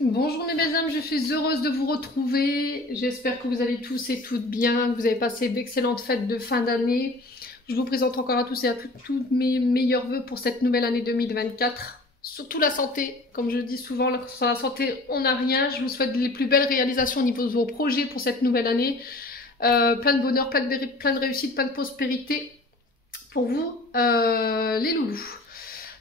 Bonjour mes belles âmes, je suis heureuse de vous retrouver. J'espère que vous allez tous et toutes bien, que vous avez passé d'excellentes fêtes de fin d'année. Je vous présente encore à tous et à toutes tous mes meilleurs vœux pour cette nouvelle année 2024. Surtout la santé, comme je dis souvent, sans la santé on n'a rien. Je vous souhaite les plus belles réalisations au niveau de vos projets pour cette nouvelle année. Plein de bonheur, plein de réussite, plein de prospérité pour vous les loulous.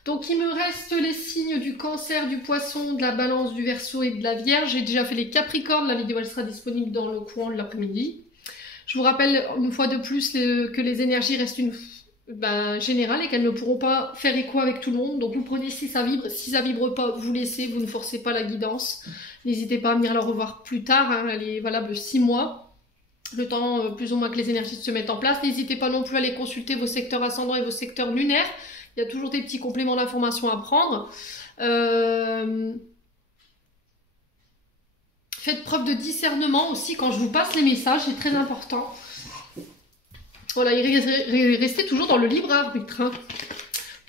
Donc il me reste les signes du Cancer, du Poisson, de la Balance, du Verseau et de la Vierge. J'ai déjà fait les Capricornes, la vidéo elle sera disponible dans le courant de l'après-midi. Je vous rappelle une fois de plus que les énergies restent générales et qu'elles ne pourront pas faire écho avec tout le monde. Donc vous prenez si ça vibre, si ça vibre pas, vous laissez, vous ne forcez pas la guidance. N'hésitez pas à venir la revoir plus tard, hein, elle est valable 6 mois. Le temps plus ou moins que les énergies se mettent en place. N'hésitez pas non plus à aller consulter vos secteurs ascendants et vos secteurs lunaires. Il y a toujours des petits compléments d'informations à prendre. Faites preuve de discernement aussi quand je vous passe les messages, c'est très important. Voilà, restez toujours dans le libre arbitre. Hein.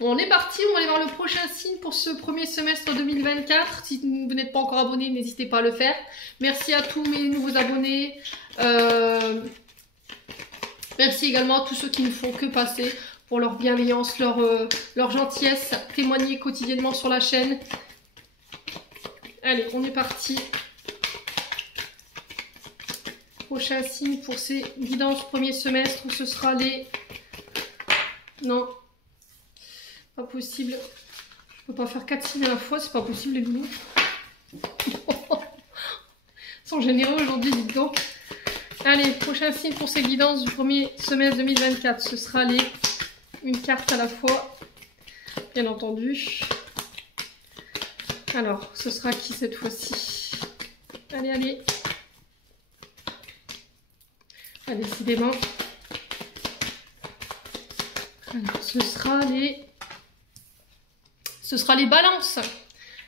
Bon, on est parti, on va aller voir le prochain signe pour ce premier semestre 2024. Si vous n'êtes pas encore abonné, n'hésitez pas à le faire. Merci à tous mes nouveaux abonnés. Merci également à tous ceux qui ne font que passer pour leur bienveillance, leur gentillesse témoignée quotidiennement sur la chaîne. Allez, on est parti. Prochain signe pour ces guidances premier semestre, ce sera les... Non, pas possible. Je peux pas faire 4 signes à la fois, c'est pas possible les loulous. Ils sont généreux aujourd'hui, dites donc. Allez, prochain signe pour ces guidances du premier semestre 2024, ce sera les... Une carte à la fois, bien entendu. Alors, ce sera qui cette fois-ci? Allez, allez. Allez, décidément. Alors, ce sera les balances.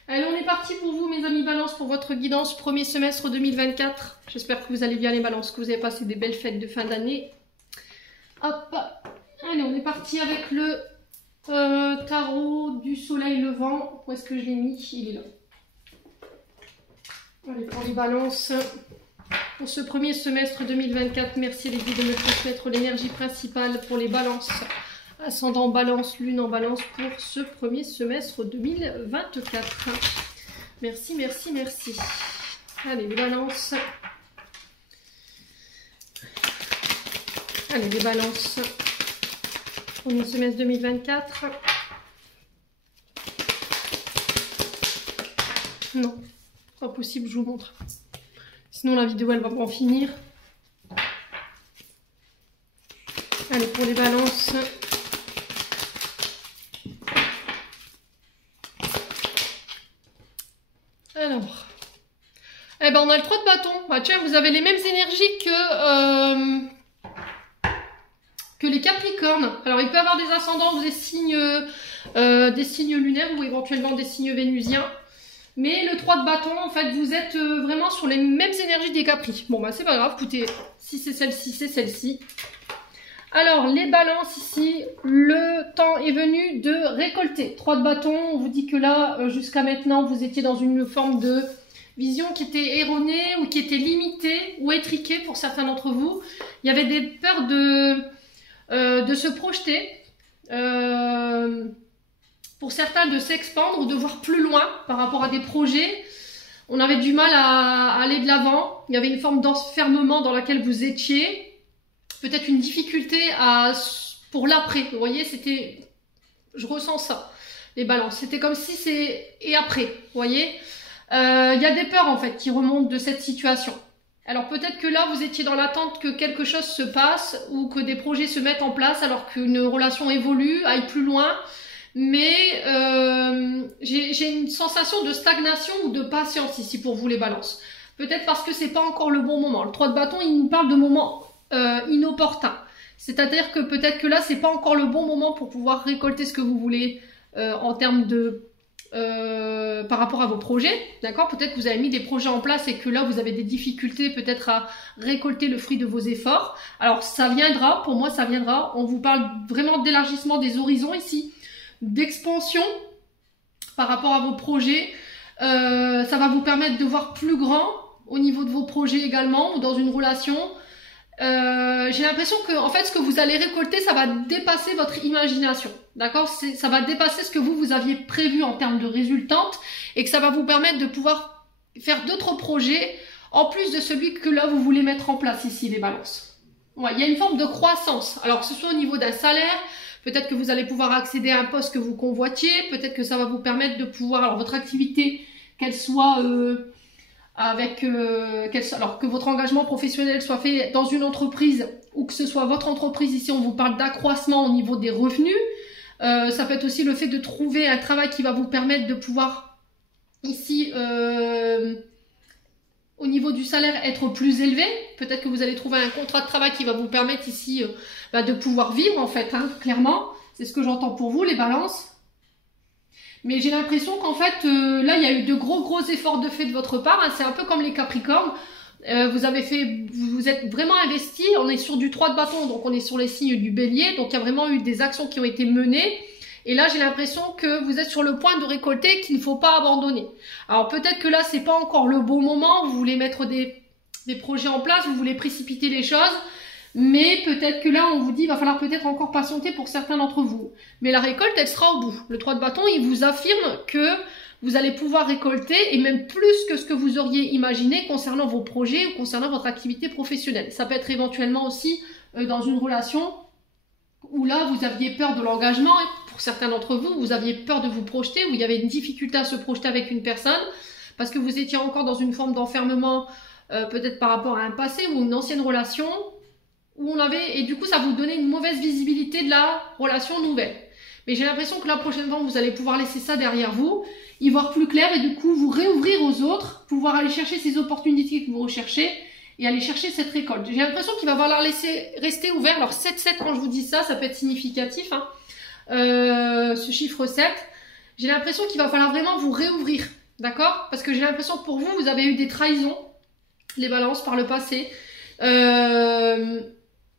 Allez, on est parti pour vous, mes amis balances, pour votre guidance premier semestre 2024. J'espère que vous allez bien les balances, que vous avez passé des belles fêtes de fin d'année. Hop. Allez, on est parti avec le tarot du soleil levant. Où est-ce que je l'ai mis? Il est là. Allez, pour les balances. Pour ce premier semestre 2024, merci les guides de me transmettre l'énergie principale pour les balances. Ascendant balance, lune en balance pour ce premier semestre 2024. Merci, merci, merci. Allez, les balances. Allez, les balances. Premier semestre 2024. Non, pas possible, je vous montre. Sinon la vidéo elle va pas en finir. Allez, pour les balances. Alors. Eh ben on a le 3 de bâton. Bah tiens, vous avez les mêmes énergies que les Capricornes. Alors, il peut y avoir des ascendants ou des signes lunaires ou éventuellement des signes vénusiens. Mais le 3 de bâton, en fait, vous êtes vraiment sur les mêmes énergies des Capris. Bon, bah, c'est pas grave. Écoutez, si c'est celle-ci, c'est celle-ci. Alors, les balances ici, le temps est venu de récolter. 3 de bâton, on vous dit que là, jusqu'à maintenant, vous étiez dans une forme de vision qui était erronée ou qui était limitée ou étriquée pour certains d'entre vous. Il y avait des peurs de se projeter, pour certains de s'expandre ou de voir plus loin par rapport à des projets. On avait du mal à aller de l'avant, il y avait une forme d'enfermement dans laquelle vous étiez, peut-être une difficulté pour l'après, vous voyez, je ressens ça, les balances, c'était comme si c'est et après, vous voyez, il y a des peurs en fait qui remontent de cette situation. Alors peut-être que là, vous étiez dans l'attente que quelque chose se passe ou que des projets se mettent en place alors qu'une relation évolue, aille plus loin. Mais j'ai une sensation de stagnation ou de patience ici pour vous les balances. Peut-être parce que c'est pas encore le bon moment. Le 3 de bâton, il nous parle de moments inopportuns. C'est-à-dire que peut-être que là, c'est pas encore le bon moment pour pouvoir récolter ce que vous voulez en termes de... par rapport à vos projets, d'accord? Peut-être que vous avez mis des projets en place et que là vous avez des difficultés peut-être à récolter le fruit de vos efforts. Alors ça viendra, pour moi ça viendra, on vous parle vraiment d'élargissement des horizons ici, d'expansion par rapport à vos projets, Ça va vous permettre de voir plus grand au niveau de vos projets également ou dans une relation. J'ai l'impression que en fait ce que vous allez récolter, ça va dépasser votre imagination, d'accord? Ça va dépasser ce que vous aviez prévu en termes de résultantes et que ça va vous permettre de pouvoir faire d'autres projets en plus de celui que là vous voulez mettre en place ici, les balances. Ouais, il y a une forme de croissance, alors que ce soit au niveau d'un salaire, peut-être que vous allez pouvoir accéder à un poste que vous convoitiez, peut-être que ça va vous permettre de pouvoir, alors votre activité, qu'elle soit alors que votre engagement professionnel soit fait dans une entreprise ou que ce soit votre entreprise, ici on vous parle d'accroissement au niveau des revenus. Ça peut être aussi le fait de trouver un travail qui va vous permettre de pouvoir ici au niveau du salaire être plus élevé. Peut-être que vous allez trouver un contrat de travail qui va vous permettre ici de pouvoir vivre en fait, hein, clairement. C'est ce que j'entends pour vous, les balances. Mais j'ai l'impression qu'en fait, là, il y a eu de gros efforts de fait de votre part. Hein. C'est un peu comme les Capricornes. Vous êtes vraiment investi. On est sur du 3 de bâton, donc on est sur les signes du Bélier. Donc il y a vraiment eu des actions qui ont été menées. Et là, j'ai l'impression que vous êtes sur le point de récolter, qu'il ne faut pas abandonner. Alors peut-être que là, c'est pas encore le bon moment. Vous voulez mettre des projets en place, vous voulez précipiter les choses. Mais peut-être que là, on vous dit, il va falloir peut-être encore patienter pour certains d'entre vous. Mais la récolte, elle sera au bout. Le 3 de bâton, il vous affirme que vous allez pouvoir récolter, et même plus que ce que vous auriez imaginé concernant vos projets ou concernant votre activité professionnelle. Ça peut être éventuellement aussi dans une relation où là, vous aviez peur de l'engagement. Pour certains d'entre vous, vous aviez peur de vous projeter, où il y avait une difficulté à se projeter avec une personne, parce que vous étiez encore dans une forme d'enfermement, peut-être par rapport à un passé ou une ancienne relation, où et du coup ça vous donnait une mauvaise visibilité de la relation nouvelle. Mais j'ai l'impression que la prochaine fois vous allez pouvoir laisser ça derrière vous, y voir plus clair et du coup vous réouvrir aux autres, pouvoir aller chercher ces opportunités que vous recherchez et aller chercher cette récolte. J'ai l'impression qu'il va falloir laisser rester ouvert. Alors 7-7, quand je vous dis ça, ça peut être significatif, hein. Ce chiffre 7, j'ai l'impression qu'il va falloir vraiment vous réouvrir, d'accord? Parce que j'ai l'impression que pour vous, vous avez eu des trahisons, les balances par le passé,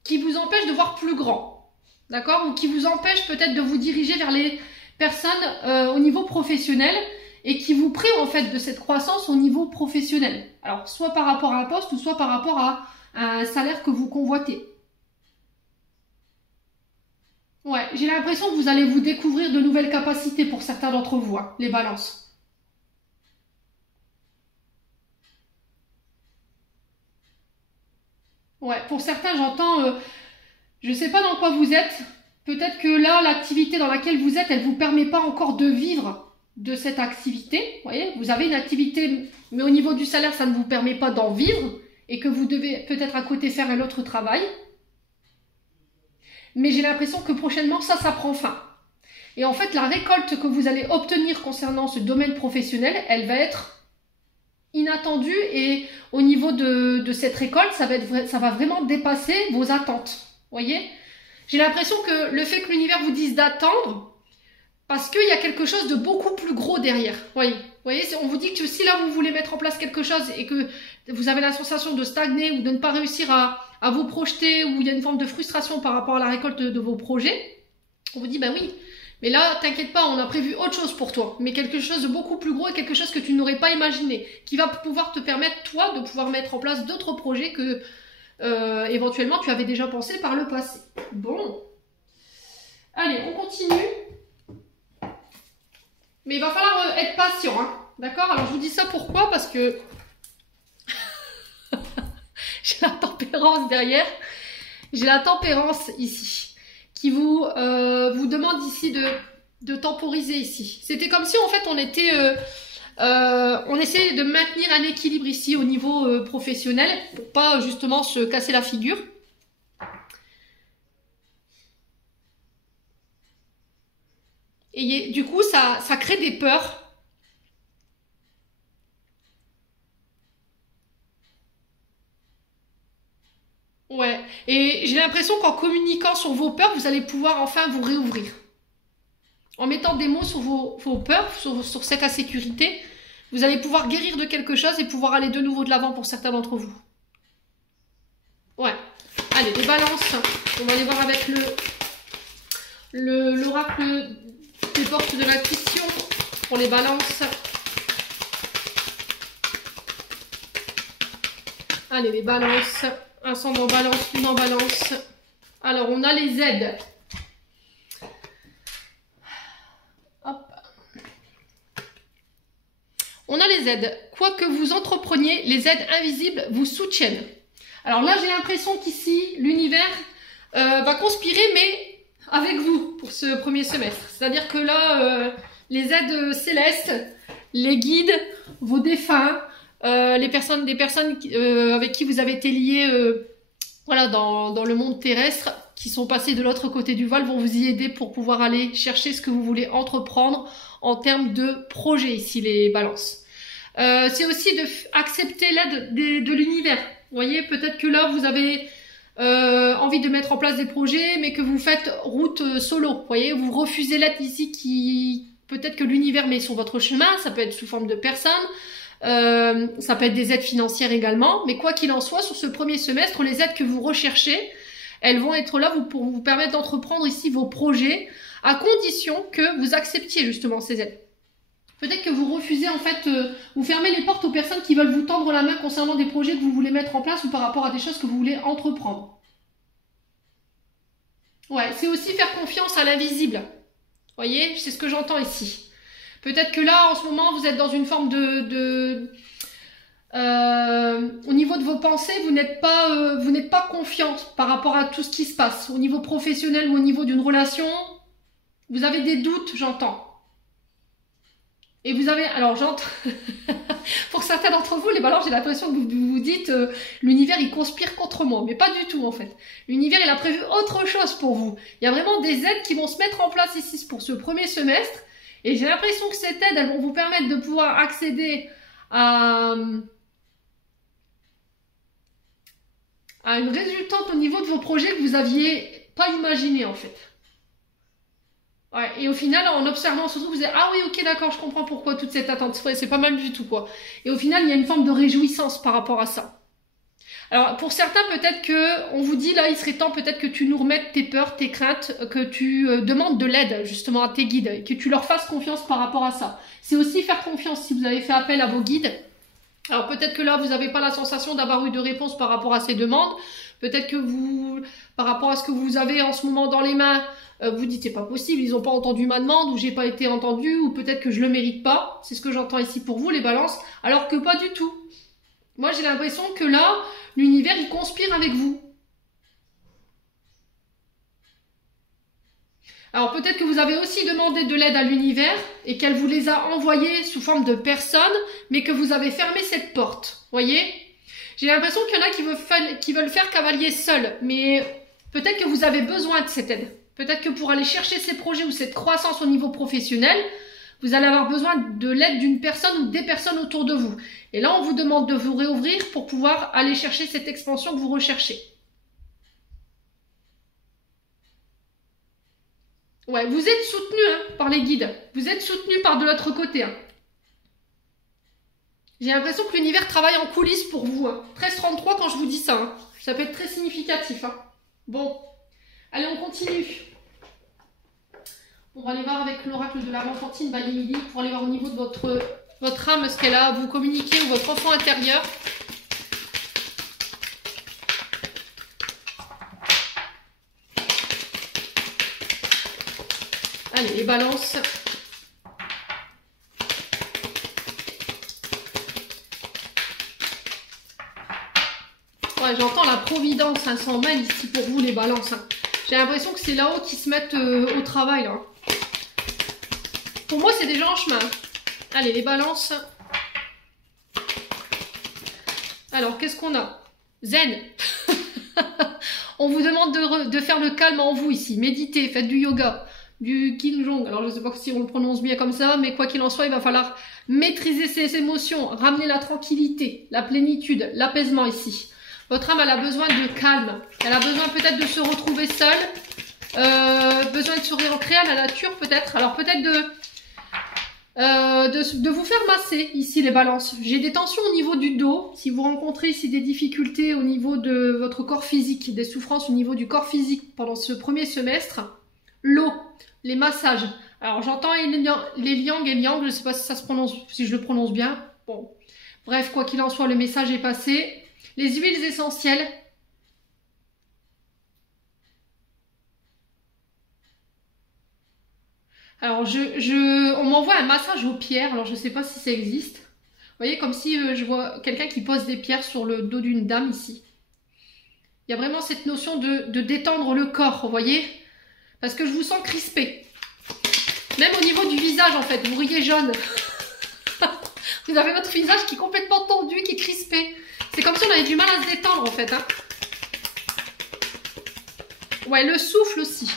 qui vous empêche de voir plus grand, d'accord? Ou qui vous empêche peut-être de vous diriger vers les personnes au niveau professionnel et qui vous privent en fait de cette croissance au niveau professionnel. Alors, soit par rapport à un poste ou soit par rapport à un salaire que vous convoitez. Ouais, j'ai l'impression que vous allez vous découvrir de nouvelles capacités pour certains d'entre vous, hein, les balances. Ouais, pour certains, j'entends, je sais pas dans quoi vous êtes. Peut-être que là, l'activité dans laquelle vous êtes, elle vous permet pas encore de vivre de cette activité. Vous voyez, vous avez une activité, mais au niveau du salaire, ça ne vous permet pas d'en vivre et que vous devez peut-être à côté faire un autre travail. Mais j'ai l'impression que prochainement, ça prend fin. Et en fait, la récolte que vous allez obtenir concernant ce domaine professionnel, elle va être inattendue et au niveau de cette récolte, ça va vraiment dépasser vos attentes. Voyez, j'ai l'impression que le fait que l'univers vous dise d'attendre, parce qu'il y a quelque chose de beaucoup plus gros derrière. Voyez, on vous dit que si là vous voulez mettre en place quelque chose et que vous avez la sensation de stagner ou de ne pas réussir à vous projeter, ou il y a une forme de frustration par rapport à la récolte de vos projets, on vous dit ben oui, mais là t'inquiète pas, on a prévu autre chose pour toi, mais quelque chose de beaucoup plus gros et quelque chose que tu n'aurais pas imaginé, qui va pouvoir te permettre toi de pouvoir mettre en place d'autres projets que éventuellement tu avais déjà pensé par le passé. Bon, allez, on continue. Mais il va falloir être patient, hein, d'accord? Alors je vous dis ça pourquoi? Parce que j'ai la tempérance derrière. J'ai la tempérance ici qui vous demande ici de temporiser ici. C'était comme si en fait on essayait de maintenir un équilibre ici au niveau professionnel pour pas justement se casser la figure. Et du coup, ça crée des peurs. Ouais. Et j'ai l'impression qu'en communiquant sur vos peurs, vous allez pouvoir enfin vous réouvrir. En mettant des mots sur vos peurs, sur cette insécurité, vous allez pouvoir guérir de quelque chose et pouvoir aller de nouveau de l'avant pour certains d'entre vous. Ouais. Allez, les balances. On va aller voir avec l'oracle des portes de l'intuition pour les balances. Allez, les balances. Ascendant balance, lune en balance. Alors, on a les aides. Hop. On a les aides. Quoi que vous entrepreniez, les aides invisibles vous soutiennent. Alors là, j'ai l'impression qu'ici, l'univers va conspirer, mais avec vous pour ce premier semestre. C'est-à-dire que là, les aides célestes, les guides, vos défunts, des personnes avec qui vous avez été liés voilà, dans le monde terrestre, qui sont passés de l'autre côté du voile, vont vous y aider pour pouvoir aller chercher ce que vous voulez entreprendre en termes de projet ici, les balances. C'est aussi accepter l'aide de l'univers. Vous voyez, peut-être que là, vous avez envie de mettre en place des projets, mais que vous faites route solo. Vous voyez, vous refusez l'aide ici qui peut-être que l'univers met sur votre chemin. Ça peut être sous forme de personnes, ça peut être des aides financières également. Mais quoi qu'il en soit, sur ce premier semestre, les aides que vous recherchez, elles vont être là pour vous permettre d'entreprendre ici vos projets, à condition que vous acceptiez justement ces aides. Peut-être que vous refusez, en fait, vous fermez les portes aux personnes qui veulent vous tendre la main concernant des projets que vous voulez mettre en place ou par rapport à des choses que vous voulez entreprendre. Ouais, c'est aussi faire confiance à l'invisible. Vous voyez, c'est ce que j'entends ici. Peut-être que là, en ce moment, vous êtes dans une forme au niveau de vos pensées, vous n'êtes pas confiant par rapport à tout ce qui se passe. Au niveau professionnel ou au niveau d'une relation, vous avez des doutes, j'entends. Et vous avez, alors j'entends, pour certains d'entre vous, les balances, j'ai l'impression que vous vous dites, l'univers il conspire contre moi, mais pas du tout en fait. L'univers il a prévu autre chose pour vous. Il y a vraiment des aides qui vont se mettre en place ici pour ce premier semestre, et j'ai l'impression que cette aide, elles vont vous permettre de pouvoir accéder à une résultante au niveau de vos projets que vous aviez pas imaginé en fait. Ouais, et au final, en observant ce truc, vous dites « Ah oui, ok, d'accord, je comprends pourquoi toute cette attente. » C'est pas mal du tout, quoi. Et au final, il y a une forme de réjouissance par rapport à ça. Alors, pour certains, peut-être que on vous dit, là, il serait temps peut-être que tu nous remettes tes peurs, tes craintes, que tu demandes de l'aide, justement, à tes guides, que tu leur fasses confiance par rapport à ça. C'est aussi faire confiance si vous avez fait appel à vos guides. Alors, peut-être que là, vous n'avez pas la sensation d'avoir eu de réponse par rapport à ces demandes. Peut-être que vous, par rapport à ce que vous avez en ce moment dans les mains, vous dites c'est pas possible, ils n'ont pas entendu ma demande, ou j'ai pas été entendu, ou peut-être que je le mérite pas. C'est ce que j'entends ici pour vous, les balances, alors que pas du tout. Moi, j'ai l'impression que là, l'univers, il conspire avec vous. Alors peut-être que vous avez aussi demandé de l'aide à l'univers et qu'elle vous les a envoyés sous forme de personnes, mais que vous avez fermé cette porte. Voyez ? J'ai l'impression qu'il y en a qui veulent faire cavalier seul, mais peut-être que vous avez besoin de cette aide. Peut-être que pour aller chercher ces projets ou cette croissance au niveau professionnel, vous allez avoir besoin de l'aide d'une personne ou des personnes autour de vous. Et là, on vous demande de vous réouvrir pour pouvoir aller chercher cette expansion que vous recherchez. Ouais, vous êtes soutenu par les guides. Vous êtes soutenu par de l'autre côté. J'ai l'impression que l'univers travaille en coulisses pour vous. 1333 quand je vous dis ça. Ça peut être très significatif. Bon, allez, on continue. On va aller voir avec l'oracle de la Fantine Balimili pour aller voir au niveau de votre âme ce qu'elle a à vous communiquer ou votre enfant intérieur. Allez, les balances. Ouais, j'entends la providence, s'en mêle ici pour vous, les balances. J'ai l'impression que c'est là-haut qui se mettent au travail, là. Pour moi, c'est déjà en chemin. Allez, les balances. Alors, qu'est-ce qu'on a? Zen. On vous demande de faire le calme en vous ici. Méditez, faites du yoga, du Qigong. Alors, je ne sais pas si on le prononce bien comme ça, mais quoi qu'il en soit, il va falloir maîtriser ses émotions, ramener la tranquillité, la plénitude, l'apaisement ici. Votre âme, elle a besoin de calme. Elle a besoin peut-être de se retrouver seule. Besoin de se réancrer à la nature peut-être. Alors peut-être de vous faire masser ici les balances. J'ai des tensions au niveau du dos. Si vous rencontrez ici des difficultés au niveau de votre corps physique, des souffrances au niveau du corps physique pendant ce premier semestre, l'eau, les massages. Alors j'entends les liang et liang, je ne sais pas si ça se prononce, si je le prononce bien. Bon, bref, quoi qu'il en soit, le message est passé. Les huiles essentielles. Alors, on m'envoie un massage aux pierres. Alors, je ne sais pas si ça existe. Vous voyez, comme si je vois quelqu'un qui pose des pierres sur le dos d'une dame ici. Il y a vraiment cette notion de détendre le corps, vous voyez? Parce que je vous sens crispé. Même au niveau du visage, en fait. Vous riez jaune. Vous avez votre visage qui est complètement tendu, qui est crispé. C'est comme si on avait du mal à se détendre, en fait. Hein. Ouais, le souffle aussi.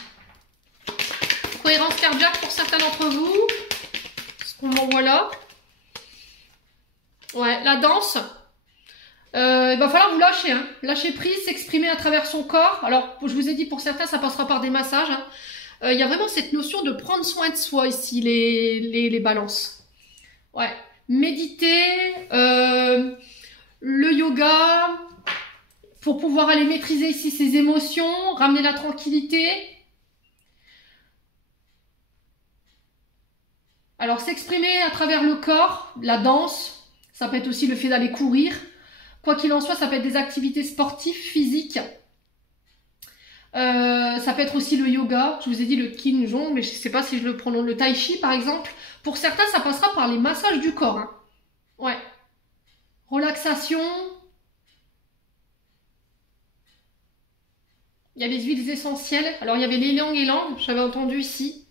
Cohérence cardiaque pour certains d'entre vous. Ce qu'on m'envoie là. Ouais, la danse. Il va falloir vous lâcher. Hein. Lâcher prise, s'exprimer à travers son corps. Alors, je vous ai dit, pour certains, ça passera par des massages. Hein. Il y a vraiment cette notion de prendre soin de soi ici, les balances. Ouais. Méditer, le yoga, pour pouvoir aller maîtriser ici ses émotions, ramener la tranquillité. Alors, s'exprimer à travers le corps, la danse, ça peut être aussi le fait d'aller courir. Quoi qu'il en soit, ça peut être des activités sportives, physiques. Ça peut être aussi le yoga. Je vous ai dit le Qin Gong, mais je ne sais pas si je le prononce. Le Tai Chi, par exemple. Pour certains, ça passera par les massages du corps. Hein. Ouais. Relaxation. Il y a les huiles essentielles. Alors, il y avait l'ylang-ylang, j'avais entendu ici.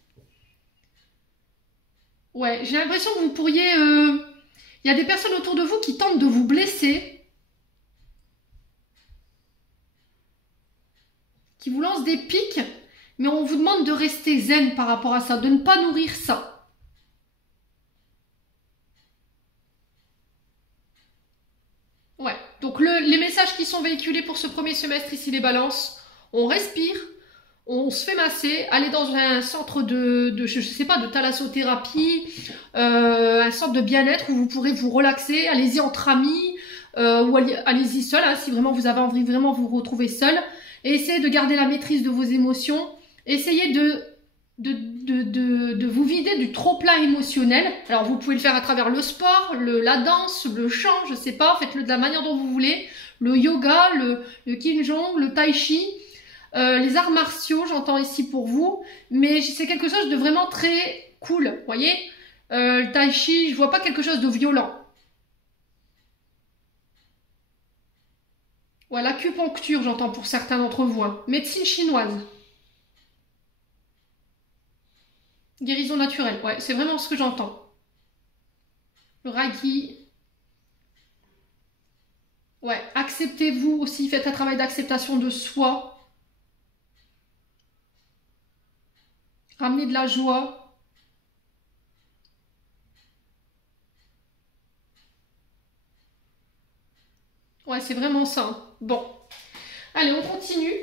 Ouais, j'ai l'impression que vous pourriez... Il y a des personnes autour de vous qui tentent de vous blesser. Qui vous lancent des pics. Mais on vous demande de rester zen par rapport à ça. De ne pas nourrir ça. Ouais. Donc, les messages qui sont véhiculés pour ce premier semestre, ici les balances. On respire. On se fait masser, aller dans un centre je sais pas, de thalassothérapie, un centre de bien-être où vous pourrez vous relaxer, allez-y entre amis, ou allez-y seul, hein, si vraiment vous avez envie de vraiment vous retrouver seul, et essayez de garder la maîtrise de vos émotions, essayez de vous vider du trop-plein émotionnel. Alors vous pouvez le faire à travers le sport, la danse, le chant, je sais pas, faites-le de la manière dont vous voulez, le yoga, le Qin Gong, le Tai Chi, les arts martiaux, j'entends ici pour vous, mais c'est quelque chose de vraiment très cool, vous voyez. Le tai chi, je vois pas quelque chose de violent. Ouais, l'acupuncture, j'entends pour certains d'entre vous. Hein. Médecine chinoise. Guérison naturelle, ouais, c'est vraiment ce que j'entends. Le reiki. Ouais, acceptez-vous aussi, faites un travail d'acceptation de soi. Ramenez de la joie. Ouais, c'est vraiment ça. Hein. Bon. Allez, on continue.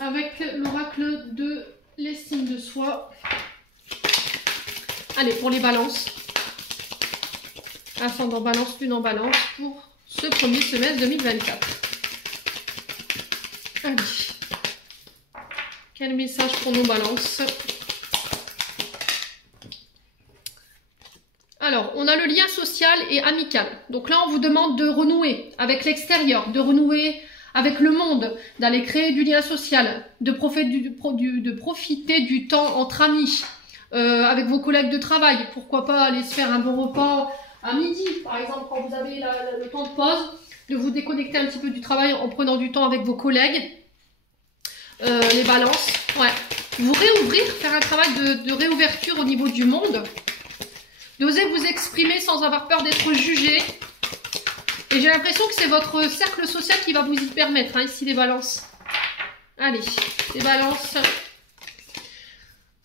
Avec l'oracle de l'estime de soi. Allez, pour les balances. Ascendant balance, lune en balance pour ce premier semestre 2024. Allez. Quel message pour nos balances? Alors, on a le lien social et amical. Donc là, on vous demande de renouer avec l'extérieur, de renouer avec le monde, d'aller créer du lien social, de profiter du temps entre amis, avec vos collègues de travail. Pourquoi pas aller se faire un bon repas à midi, par exemple, quand vous avez le temps de pause, de vous déconnecter un petit peu du travail en prenant du temps avec vos collègues. Les balances, ouais. Vous réouvrir, faire un travail de réouverture au niveau du monde. D'oser vous exprimer sans avoir peur d'être jugé. Et j'ai l'impression que c'est votre cercle social qui va vous y permettre, hein, ici les balances. Allez, les balances.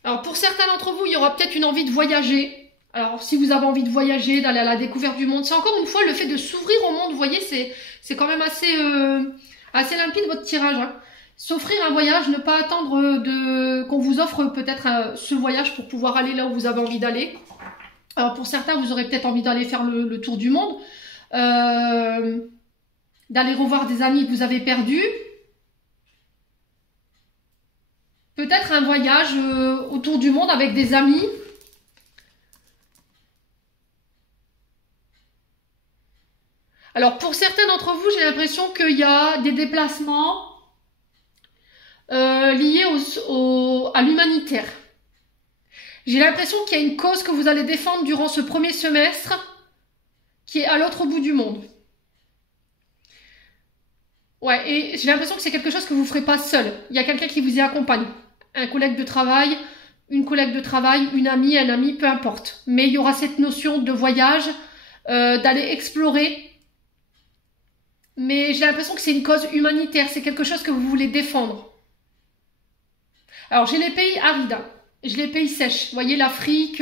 Alors pour certains d'entre vous, il y aura peut-être une envie de voyager. Alors si vous avez envie de voyager, d'aller à la découverte du monde, c'est encore une fois le fait de s'ouvrir au monde. Vous voyez, c'est quand même assez limpide votre tirage, hein. S'offrir un voyage, ne pas attendre qu'on vous offre peut-être ce voyage pour pouvoir aller là où vous avez envie d'aller. Alors pour certains, vous aurez peut-être envie d'aller faire le tour du monde, d'aller revoir des amis que vous avez perdus. Peut-être un voyage autour du monde avec des amis. Alors pour certains d'entre vous, j'ai l'impression qu'il y a des déplacements liés à l'humanitaire. J'ai l'impression qu'il y a une cause que vous allez défendre durant ce premier semestre qui est à l'autre bout du monde. Ouais, et j'ai l'impression que c'est quelque chose que vous ne ferez pas seul. Il y a quelqu'un qui vous y accompagne. Un collègue de travail, une collègue de travail, une amie, un ami, peu importe. Mais il y aura cette notion de voyage, d'aller explorer. Mais j'ai l'impression que c'est une cause humanitaire, c'est quelque chose que vous voulez défendre. Alors j'ai les pays arides, j'ai les pays sèches. Vous voyez l'Afrique,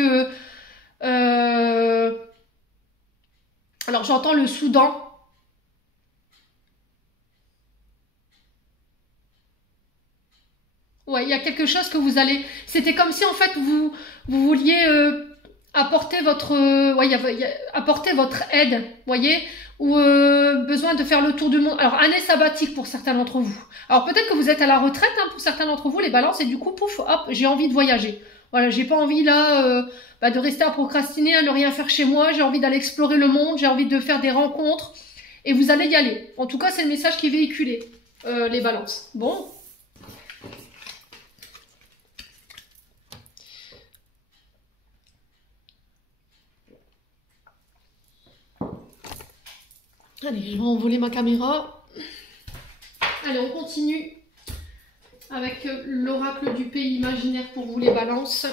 alors j'entends le Soudan. Ouais, il y a quelque chose que vous allez... C'était comme si en fait vous vouliez apporter votre... apporter votre aide, voyez, ou besoin de faire le tour du monde. Alors année sabbatique pour certains d'entre vous. Alors peut-être que vous êtes à la retraite hein, pour certains d'entre vous, les balances, et du coup, pouf, hop, j'ai envie de voyager. Voilà, j'ai pas envie là de rester à procrastiner, à ne rien faire chez moi, j'ai envie d'aller explorer le monde, j'ai envie de faire des rencontres, et vous allez y aller. En tout cas, c'est le message qui est véhiculé, les balances. Bon. Allez, je vais envoler ma caméra. Allez, on continue avec l'oracle du pays imaginaire pour vous les balances.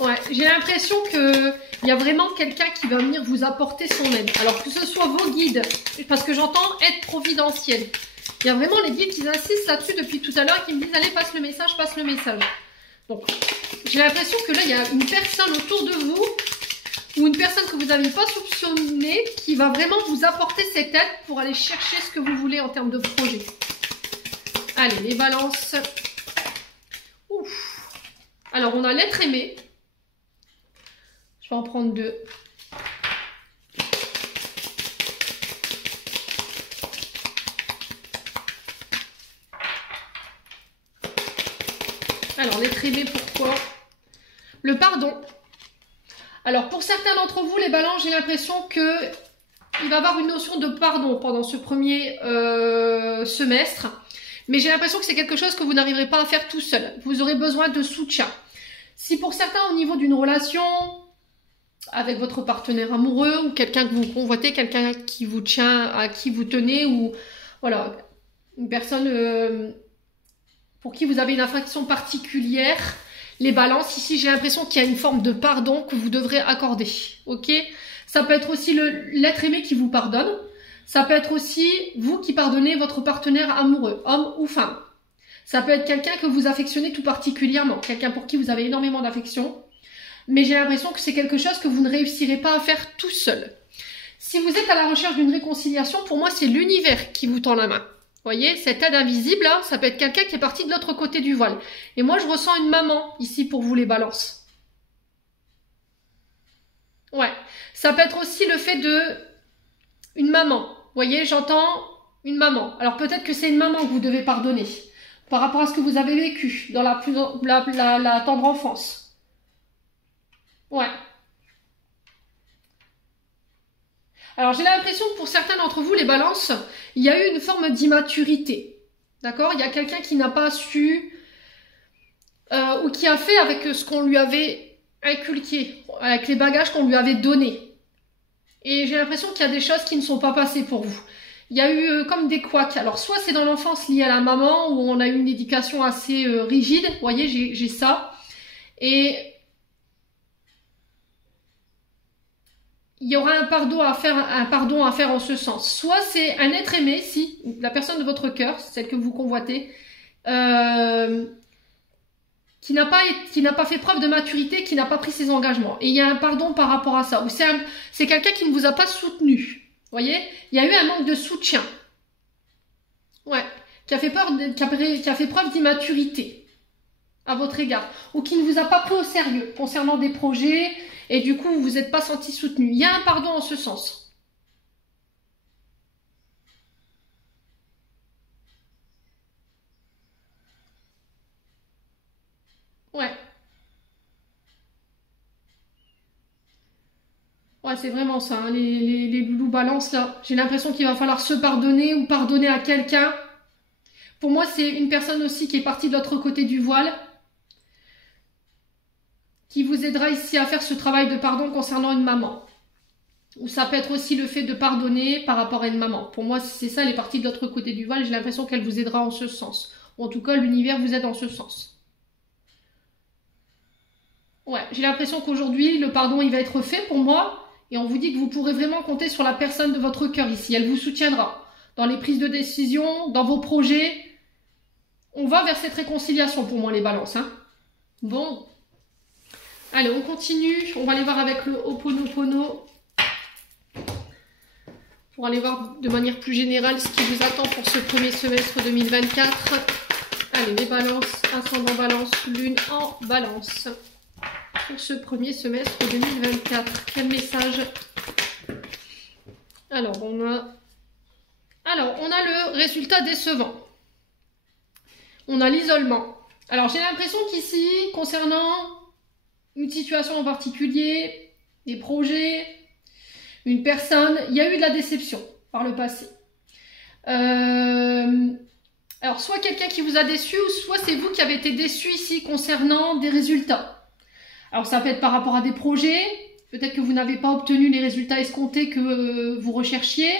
Ouais, j'ai l'impression qu'il y a vraiment quelqu'un qui va venir vous apporter son aide. Alors que ce soit vos guides, parce que j'entends aide providentielle. Il y a vraiment les guides qui insistent là-dessus depuis tout à l'heure, qui me disent allez, passe le message, passe le message. Donc, j'ai l'impression que là, il y a une personne autour de vous, ou une personne que vous n'avez pas soupçonnée, qui va vraiment vous apporter cette aide pour aller chercher ce que vous voulez en termes de projet. Allez, les balances. Ouf. Alors, on a l'être aimé. Je vais en prendre deux. Alors, l'être aimé, pourquoi? Le pardon. Alors, pour certains d'entre vous, les balances, j'ai l'impression que il va y avoir une notion de pardon pendant ce premier semestre. Mais j'ai l'impression que c'est quelque chose que vous n'arriverez pas à faire tout seul. Vous aurez besoin de soutien. Si pour certains, au niveau d'une relation avec votre partenaire amoureux ou quelqu'un que vous convoitez, quelqu'un qui vous tient, à qui vous tenez, ou voilà, une personne pour qui vous avez une affection particulière, les balances, ici j'ai l'impression qu'il y a une forme de pardon que vous devrez accorder, ok? Ça peut être aussi l'être aimé qui vous pardonne, ça peut être aussi vous qui pardonnez votre partenaire amoureux, homme ou femme. Ça peut être quelqu'un que vous affectionnez tout particulièrement, quelqu'un pour qui vous avez énormément d'affection, mais j'ai l'impression que c'est quelque chose que vous ne réussirez pas à faire tout seul. Si vous êtes à la recherche d'une réconciliation, pour moi c'est l'univers qui vous tend la main. Vous voyez, cette aide invisible, là, ça peut être quelqu'un qui est parti de l'autre côté du voile. Et moi, je ressens une maman ici pour vous les balances. Ouais. Ça peut être aussi le fait de... une maman. Vous voyez, j'entends une maman. Alors peut-être que c'est une maman que vous devez pardonner. Par rapport à ce que vous avez vécu dans la tendre enfance. Ouais. Alors j'ai l'impression que pour certains d'entre vous, les balances, il y a eu une forme d'immaturité. D'accord? Il y a quelqu'un qui n'a pas su ou qui a fait avec ce qu'on lui avait inculqué, avec les bagages qu'on lui avait donnés. Et j'ai l'impression qu'il y a des choses qui ne sont pas passées pour vous. Il y a eu comme des couacs. Alors soit c'est dans l'enfance lié à la maman où on a eu une éducation assez rigide. Vous voyez, j'ai ça. Et il y aura un pardon à faire en ce sens. Soit c'est un être aimé, si la personne de votre cœur, celle que vous convoitez, qui n'a pas fait preuve de maturité, qui n'a pas pris ses engagements. Et il y a un pardon par rapport à ça. Ou c'est quelqu'un qui ne vous a pas soutenu. Vous voyez, il y a eu un manque de soutien. Ouais, qui a fait preuve d'immaturité à votre égard, ou qui ne vous a pas pris au sérieux concernant des projets. Et du coup, vous vous êtes pas senti soutenu. Il y a un pardon en ce sens. Ouais. Ouais, c'est vraiment ça, hein, les loulous balance là. J'ai l'impression qu'il va falloir se pardonner ou pardonner à quelqu'un. Pour moi, c'est une personne aussi qui est partie de l'autre côté du voile, qui vous aidera ici à faire ce travail de pardon concernant une maman. Ou ça peut être aussi le fait de pardonner par rapport à une maman. Pour moi, c'est ça, elle est partie de l'autre côté du voile. J'ai l'impression qu'elle vous aidera en ce sens. Ou en tout cas, l'univers vous aide en ce sens. Ouais, j'ai l'impression qu'aujourd'hui, le pardon, il va être fait pour moi. Et on vous dit que vous pourrez vraiment compter sur la personne de votre cœur ici. Elle vous soutiendra dans les prises de décision, dans vos projets. On va vers cette réconciliation pour moi, les balances. Hein. Bon. Allez, on continue. On va aller voir avec le Ho'oponopono. Pour aller voir de manière plus générale ce qui vous attend pour ce premier semestre 2024. Allez, les balances, ascendant balance, lune en balance. Pour ce premier semestre 2024. Quel message? Alors, on a le résultat décevant. On a l'isolement. Alors, j'ai l'impression qu'ici, concernant une situation en particulier, des projets, une personne, il y a eu de la déception par le passé. Alors, soit quelqu'un qui vous a déçu, ou soit c'est vous qui avez été déçu ici concernant des résultats. Alors, ça peut être par rapport à des projets, peut-être que vous n'avez pas obtenu les résultats escomptés que vous recherchiez,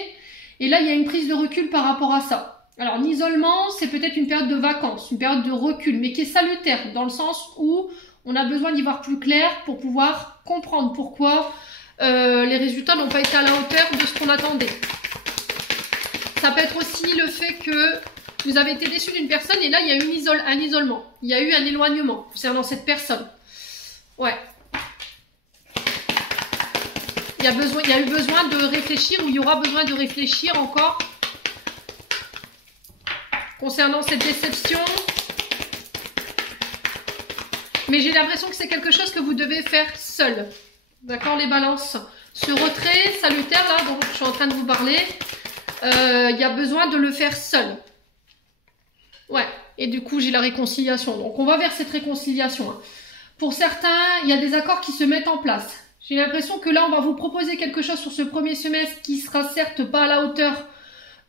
et là, il y a une prise de recul par rapport à ça. Alors, l'isolement, c'est peut-être une période de vacances, une période de recul, mais qui est salutaire, dans le sens où on a besoin d'y voir plus clair pour pouvoir comprendre pourquoi les résultats n'ont pas été à la hauteur de ce qu'on attendait. Ça peut être aussi le fait que vous avez été déçu d'une personne et là, il y a eu un isolement. Il y a eu un éloignement concernant cette personne. Ouais. Il y a eu besoin de réfléchir, ou il y aura besoin de réfléchir encore concernant cette déception. Mais j'ai l'impression que c'est quelque chose que vous devez faire seul. D'accord, les balances? Ce retrait salutaire là dont je suis en train de vous parler, il y a besoin de le faire seul. Ouais, et du coup j'ai la réconciliation. Donc on va vers cette réconciliation. Hein. Pour certains, il y a des accords qui se mettent en place. J'ai l'impression que là on va vous proposer quelque chose sur ce premier semestre qui sera certes pas à la hauteur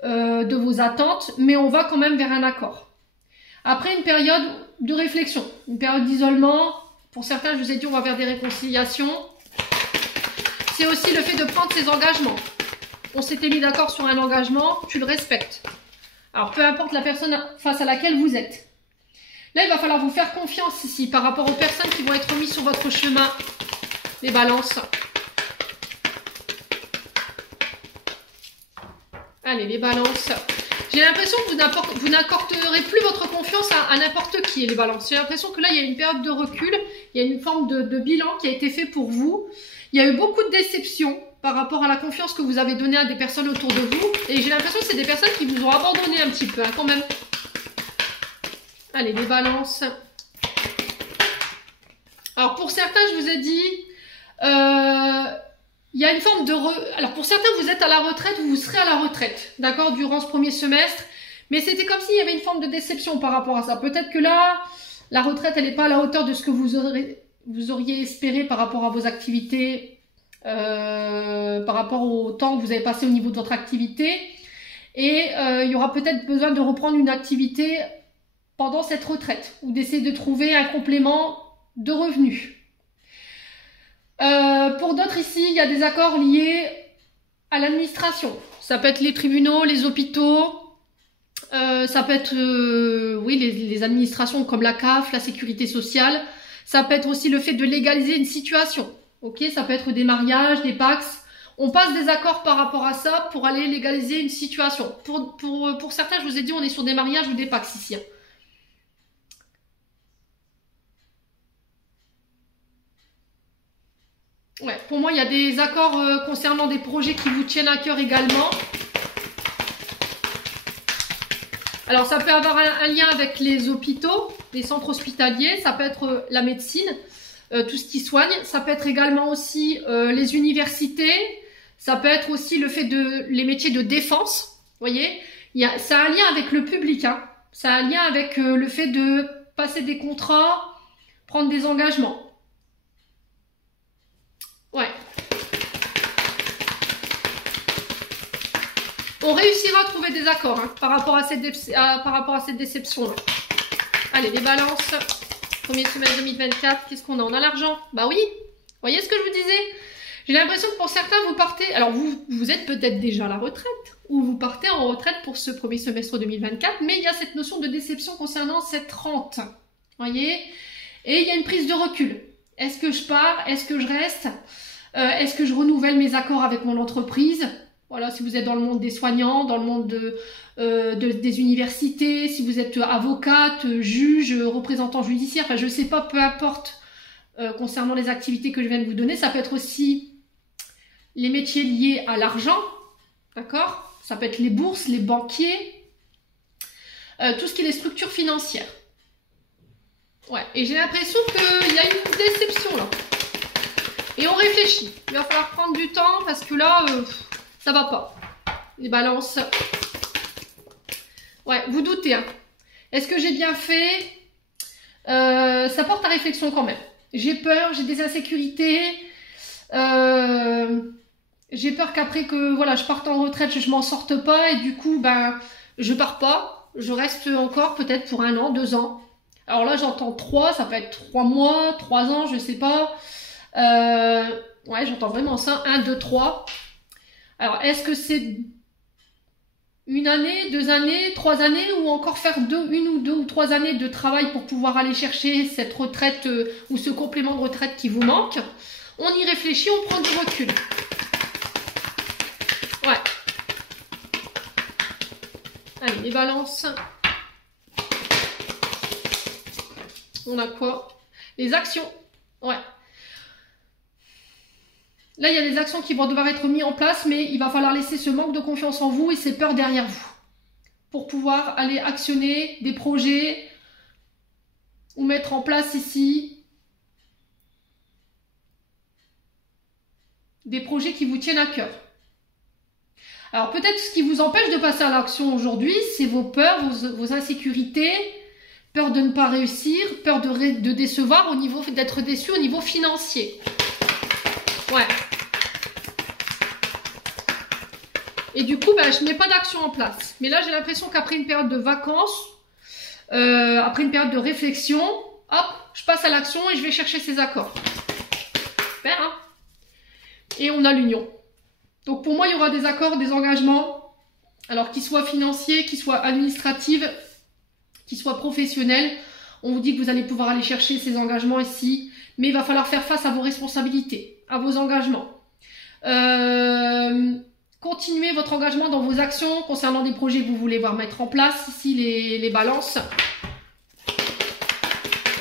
de vos attentes, mais on va quand même vers un accord. Après une période de réflexion, une période d'isolement, pour certains je vous ai dit on va vers des réconciliations. C'est aussi le fait de prendre ses engagements. On s'était mis d'accord sur un engagement, tu le respectes. Alors peu importe la personne face à laquelle vous êtes. Là il va falloir vous faire confiance ici par rapport aux personnes qui vont être mises sur votre chemin. Les balances. Allez, les balances. J'ai l'impression que vous n'accorderez plus votre confiance à n'importe qui, les balances. J'ai l'impression que là, il y a une période de recul. Il y a une forme de bilan qui a été fait pour vous. Il y a eu beaucoup de déceptions par rapport à la confiance que vous avez donnée à des personnes autour de vous. Et j'ai l'impression que c'est des personnes qui vous ont abandonné un petit peu, hein, quand même. Allez, les balances. Alors, pour certains, je vous ai dit... il y a une forme de... Alors pour certains, vous êtes à la retraite ou vous serez à la retraite, d'accord, durant ce premier semestre. Mais c'était comme s'il y avait une forme de déception par rapport à ça. Peut-être que là, la retraite, elle n'est pas à la hauteur de ce que vous auriez espéré par rapport à vos activités, par rapport au temps que vous avez passé au niveau de votre activité. Et il y aura peut-être besoin de reprendre une activité pendant cette retraite ou d'essayer de trouver un complément de revenus. Pour d'autres ici, il y a des accords liés à l'administration. Ça peut être les tribunaux, les hôpitaux, ça peut être oui, les administrations comme la CAF, la sécurité sociale. Ça peut être aussi le fait de légaliser une situation. Ok, ça peut être des mariages, des PACS. On passe des accords par rapport à ça pour aller légaliser une situation. Pour certains, je vous ai dit, on est sur des mariages ou des PACS ici. Ouais, pour moi, il y a des accords concernant des projets qui vous tiennent à cœur également. Alors, ça peut avoir un lien avec les hôpitaux, les centres hospitaliers. Ça peut être la médecine, tout ce qui soigne. Ça peut être également aussi les universités. Ça peut être aussi le fait de les métiers de défense. Vous voyez, ça a un lien avec le public. Hein. Ça a un lien avec le fait de passer des contrats, prendre des engagements. Ouais. On réussira à trouver des accords hein, par rapport à cette déception-là. Allez, les balances. Premier semestre 2024, qu'est-ce qu'on a? On a l'argent. Bah oui, vous voyez ce que je vous disais? J'ai l'impression que pour certains, vous partez... Alors, vous êtes peut-être déjà à la retraite, ou vous partez en retraite pour ce premier semestre 2024, mais il y a cette notion de déception concernant cette rente. Vous voyez? Et il y a une prise de recul. Est-ce que je pars? Est-ce que je reste? Est-ce que je renouvelle mes accords avec mon entreprise? Voilà, si vous êtes dans le monde des soignants, dans le monde des universités, si vous êtes avocate, juge, représentant judiciaire, enfin je sais pas, peu importe concernant les activités que je viens de vous donner, ça peut être aussi les métiers liés à l'argent, d'accord? Ça peut être les bourses, les banquiers, tout ce qui est les structures financières. Ouais, et j'ai l'impression qu'il y a une déception là. Et on réfléchit. Il va falloir prendre du temps parce que là, ça va pas. Les balances. Ouais, vous doutez. Hein. Est-ce que j'ai bien fait? Ça porte à réflexion quand même. J'ai peur, j'ai des insécurités. J'ai peur qu'après que voilà, je parte en retraite, je m'en sorte pas. Et du coup, ben, je pars pas. Je reste encore peut-être pour 1 an, 2 ans. Alors là, j'entends 3, ça peut être 3 mois, 3 ans, je sais pas. Ouais, j'entends vraiment ça. 1, 2, 3. Alors, est-ce que c'est 1 année, 2 années, 3 années ou encore faire 1 ou 2 ou 3 années de travail pour pouvoir aller chercher cette retraite ou ce complément de retraite qui vous manque? On y réfléchit, on prend du recul. Ouais. Allez, les balances. On a quoi? Les actions. Ouais. Là, il y a des actions qui vont devoir être mises en place, mais il va falloir laisser ce manque de confiance en vous et ces peurs derrière vous pour pouvoir aller actionner des projets ou mettre en place ici des projets qui vous tiennent à cœur. Alors peut-être ce qui vous empêche de passer à l'action aujourd'hui, c'est vos peurs, vos insécurités, peur de ne pas réussir, peur de décevoir au niveau d'être déçu au niveau financier. Ouais. Et du coup, ben, je ne mets pas d'action en place. Mais là, j'ai l'impression qu'après une période de vacances, après une période de réflexion, hop, je passe à l'action et je vais chercher ces accords. Super, hein? Et on a l'union. Donc pour moi, il y aura des accords, des engagements, alors qu'ils soient financiers, qu'ils soient administratifs, qu'ils soient professionnels. On vous dit que vous allez pouvoir aller chercher ces engagements ici, mais il va falloir faire face à vos responsabilités, à vos engagements. Continuez votre engagement dans vos actions concernant des projets que vous voulez voir mettre en place. Ici, les balances.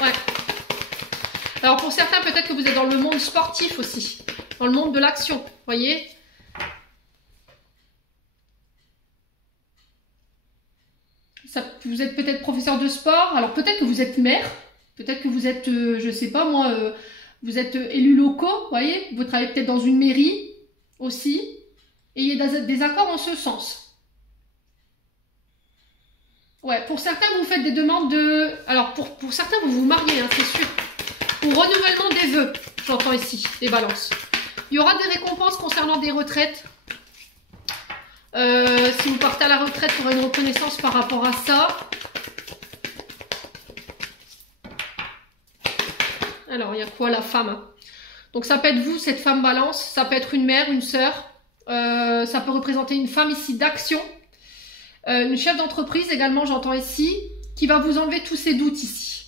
Ouais. Alors pour certains, peut-être que vous êtes dans le monde sportif aussi, dans le monde de l'action, voyez. Vous êtes peut-être professeur de sport, alors peut-être que vous êtes maire, peut-être que vous êtes, je sais pas moi, vous êtes élus locaux, voyez, vous travaillez peut-être dans une mairie aussi, et il y a des accords en ce sens. Ouais, pour certains, vous faites des demandes de... Alors, pour certains, vous vous mariez, hein, c'est sûr. Pour renouvellement des vœux, j'entends ici, des balances. Il y aura des récompenses concernant des retraites. Si vous partez à la retraite, il y aura une reconnaissance par rapport à ça. Alors, il y a quoi, la femme? Donc, ça peut être vous, cette femme balance. Ça peut être une mère, une sœur. Ça peut représenter une femme ici d'action. Une chef d'entreprise également, j'entends ici, qui va vous enlever tous ces doutes ici.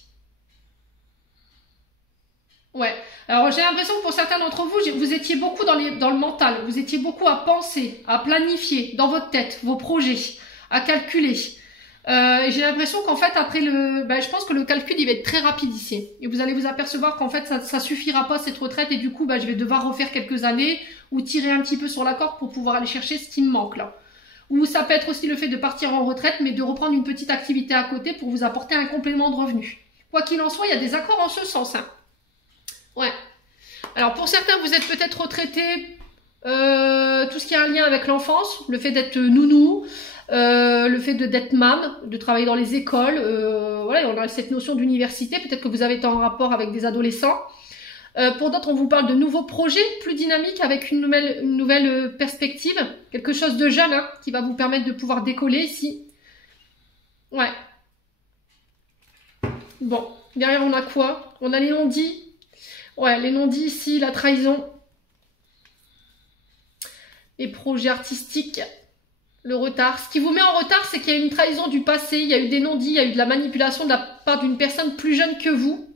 Ouais. Alors, j'ai l'impression que pour certains d'entre vous, vous étiez beaucoup dans le mental. Vous étiez beaucoup à penser, à planifier dans votre tête vos projets, à calculer. Et j'ai l'impression qu'en fait, après je pense que le calcul, il va être très rapide ici. Et vous allez vous apercevoir qu'en fait, ça suffira pas cette retraite. Et du coup, je vais devoir refaire quelques années ou tirer un petit peu sur la corde pour pouvoir aller chercher ce qui me manque là. Ou ça peut être aussi le fait de partir en retraite, mais de reprendre une petite activité à côté pour vous apporter un complément de revenu. Quoi qu'il en soit, il y a des accords en ce sens, hein. Ouais. Alors pour certains, vous êtes peut-être retraités, tout ce qui a un lien avec l'enfance, le fait d'être nounou, le fait d'être mam, de travailler dans les écoles, voilà, on a cette notion d'université, peut-être que vous avez été en rapport avec des adolescents. Pour d'autres, on vous parle de nouveaux projets plus dynamiques avec une nouvelle perspective. Quelque chose de jeune hein, qui va vous permettre de pouvoir décoller ici. Ouais. Bon, derrière on a quoi? On a les non-dits. Ouais, les non-dits ici, la trahison. Les projets artistiques. Le retard. Ce qui vous met en retard, c'est qu'il y a une trahison du passé, il y a eu des non-dits, il y a eu de la manipulation de la part d'une personne plus jeune que vous,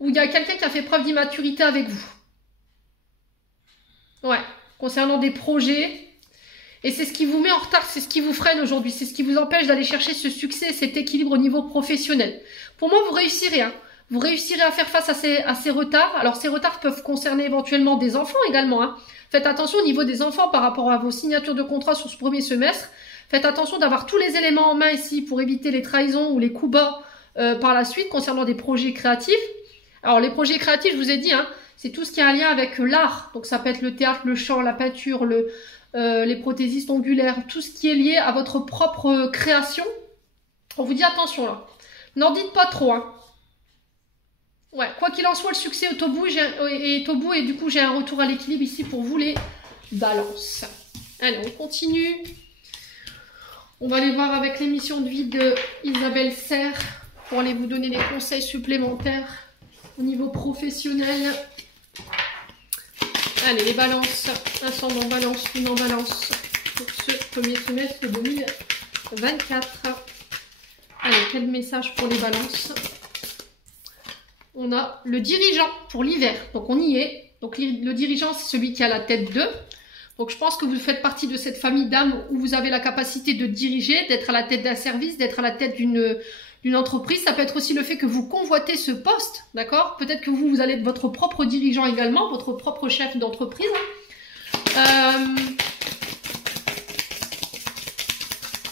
ou il y a quelqu'un qui a fait preuve d'immaturité avec vous. Ouais, concernant des projets. Et c'est ce qui vous met en retard, c'est ce qui vous freine aujourd'hui, c'est ce qui vous empêche d'aller chercher ce succès, cet équilibre au niveau professionnel. Pour moi, vous réussirez, hein. Vous réussirez à faire face à ces retards. Alors, ces retards peuvent concerner éventuellement des enfants également, hein. Faites attention au niveau des enfants par rapport à vos signatures de contrat sur ce premier semestre. Faites attention d'avoir tous les éléments en main ici pour éviter les trahisons ou les coups bas par la suite concernant des projets créatifs. Alors les projets créatifs, je vous ai dit, hein, c'est tout ce qui a un lien avec l'art. Donc ça peut être le théâtre, le chant, la peinture, les prothésistes ongulaires, tout ce qui est lié à votre propre création. On vous dit attention là. N'en dites pas trop, hein. Ouais, quoi qu'il en soit, le succès est au bout et du coup j'ai un retour à l'équilibre ici pour vous les balances. Allez, on continue. On va aller voir avec l'émission de vie de Isabelle Serre pour aller vous donner des conseils supplémentaires au niveau professionnel. Allez, les balances, ascendant balance, lune en balance pour ce premier semestre 2024. Allez, quel message pour les balances? On a le dirigeant pour l'hiver, donc on y est. Donc le dirigeant, c'est celui qui a la tête d'eux. Donc je pense que vous faites partie de cette famille d'âmes où vous avez la capacité de diriger, d'être à la tête d'un service, d'être à la tête d'une entreprise. Ça peut être aussi le fait que vous convoitez ce poste, d'accord? Peut-être que vous allez être votre propre dirigeant également, votre propre chef d'entreprise.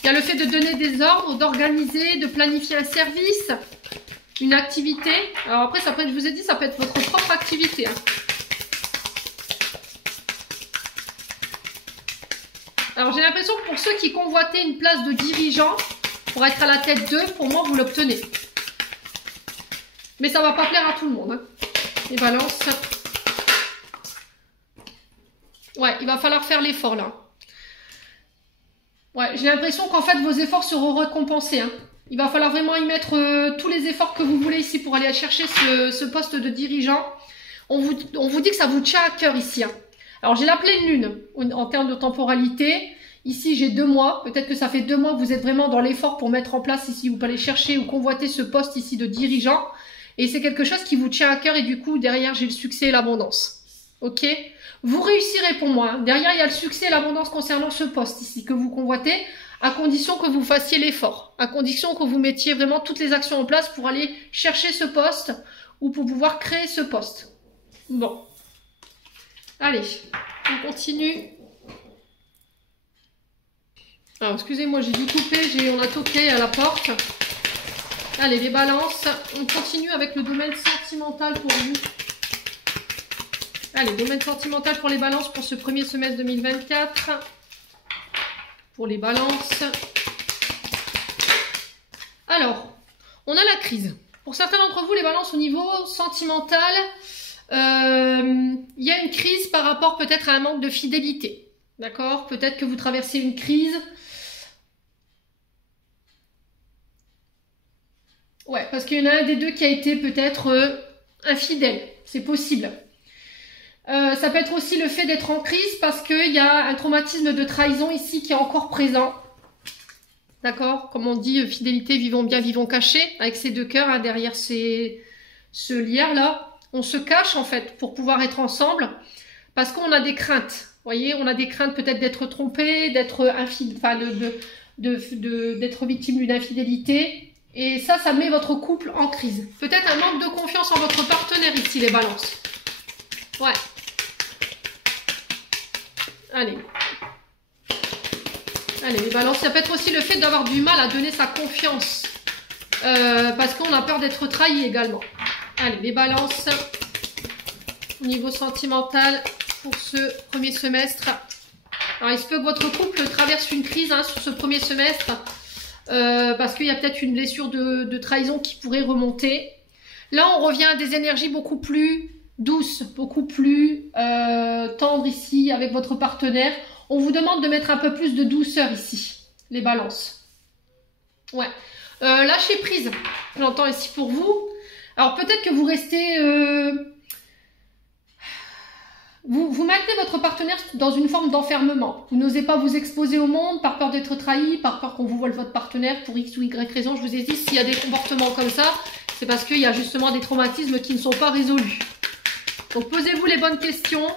Il y a le fait de donner des ordres, d'organiser, de planifier un service, une activité. Alors après, ça peut être, je vous ai dit, ça peut être votre propre activité. Hein. Alors j'ai l'impression que pour ceux qui convoitaient une place de dirigeant, pour être à la tête d'eux, pour moi, vous l'obtenez. Mais ça ne va pas plaire à tout le monde. Hein. Les balances. Ouais, il va falloir faire l'effort là. Ouais, j'ai l'impression qu'en fait, vos efforts seront récompensés. Hein. Il va falloir vraiment y mettre tous les efforts que vous voulez ici pour aller chercher ce poste de dirigeant. On vous dit que ça vous tient à cœur ici. Hein. Alors, j'ai la pleine lune en termes de temporalité. Ici, j'ai 2 mois. Peut-être que ça fait 2 mois que vous êtes vraiment dans l'effort pour mettre en place ici. Vous pouvez aller chercher ou convoiter ce poste ici de dirigeant. Et c'est quelque chose qui vous tient à cœur. Et du coup, derrière, j'ai le succès et l'abondance. Ok? Vous réussirez pour moi. Hein. Derrière, il y a le succès et l'abondance concernant ce poste ici que vous convoitez, à condition que vous fassiez l'effort, à condition que vous mettiez vraiment toutes les actions en place pour aller chercher ce poste ou pour pouvoir créer ce poste. Bon. Allez, on continue. Alors, excusez-moi, j'ai dû couper, on a toqué à la porte. Allez, les balances. On continue avec le domaine sentimental pour vous. Allez, domaine sentimental pour les balances pour ce premier semestre 2024. Pour les balances. Alors, on a la crise. Pour certains d'entre vous, les balances au niveau sentimental, il y a une crise par rapport peut-être à un manque de fidélité. D'accord? Peut-être que vous traversez une crise. Ouais, parce qu'il y en a un des deux qui a été peut-être infidèle. C'est possible. Ça peut être aussi le fait d'être en crise parce qu'il y a un traumatisme de trahison ici qui est encore présent. D'accord? Comme on dit, fidélité, vivons bien, vivons cachés. Avec ces 2 cœurs, hein, derrière ce lierre-là. On se cache en fait pour pouvoir être ensemble parce qu'on a des craintes. Vous voyez, on a des craintes peut-être d'être trompé, d'être d'être victime d'une infidélité. Et ça met votre couple en crise. Peut-être un manque de confiance en votre partenaire ici, les balances. Ouais. Allez. Allez, les balances. Ça peut être aussi le fait d'avoir du mal à donner sa confiance. Parce qu'on a peur d'être trahi également. Allez, les balances. Au niveau sentimental, pour ce premier semestre. Alors, il se peut que votre couple traverse une crise hein, sur ce premier semestre. Parce qu'il y a peut-être une blessure de trahison qui pourrait remonter. Là, on revient à des énergies beaucoup plus douce, beaucoup plus tendre ici avec votre partenaire. On vous demande de mettre un peu plus de douceur ici, les balances. Ouais. Lâchez prise, j'entends ici pour vous. Alors peut-être que vous restez... Vous maintenez votre partenaire dans une forme d'enfermement. Vous n'osez pas vous exposer au monde par peur d'être trahi, par peur qu'on vous vole votre partenaire pour X ou Y raison. Je vous ai dit, s'il y a des comportements comme ça, c'est parce qu'il y a justement des traumatismes qui ne sont pas résolus. Donc posez-vous les bonnes questions.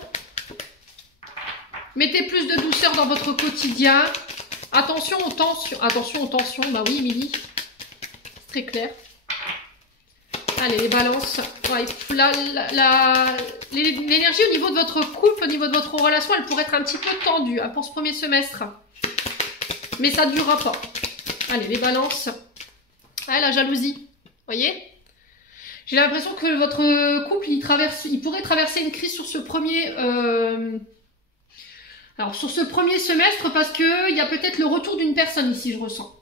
Mettez plus de douceur dans votre quotidien. Attention aux tensions. Attention aux tensions. Bah oui, Émilie. C'est très clair. Allez, les balances. Ouais, l'énergie au niveau de votre couple, au niveau de votre relation, elle pourrait être un petit peu tendue pour ce premier semestre. Mais ça ne durera pas. Allez, les balances. Ah, la jalousie. Voyez? J'ai l'impression que votre couple, il pourrait traverser une crise sur ce premier... Alors, sur ce premier semestre, parce qu'il y a peut-être le retour d'une personne ici, je ressens.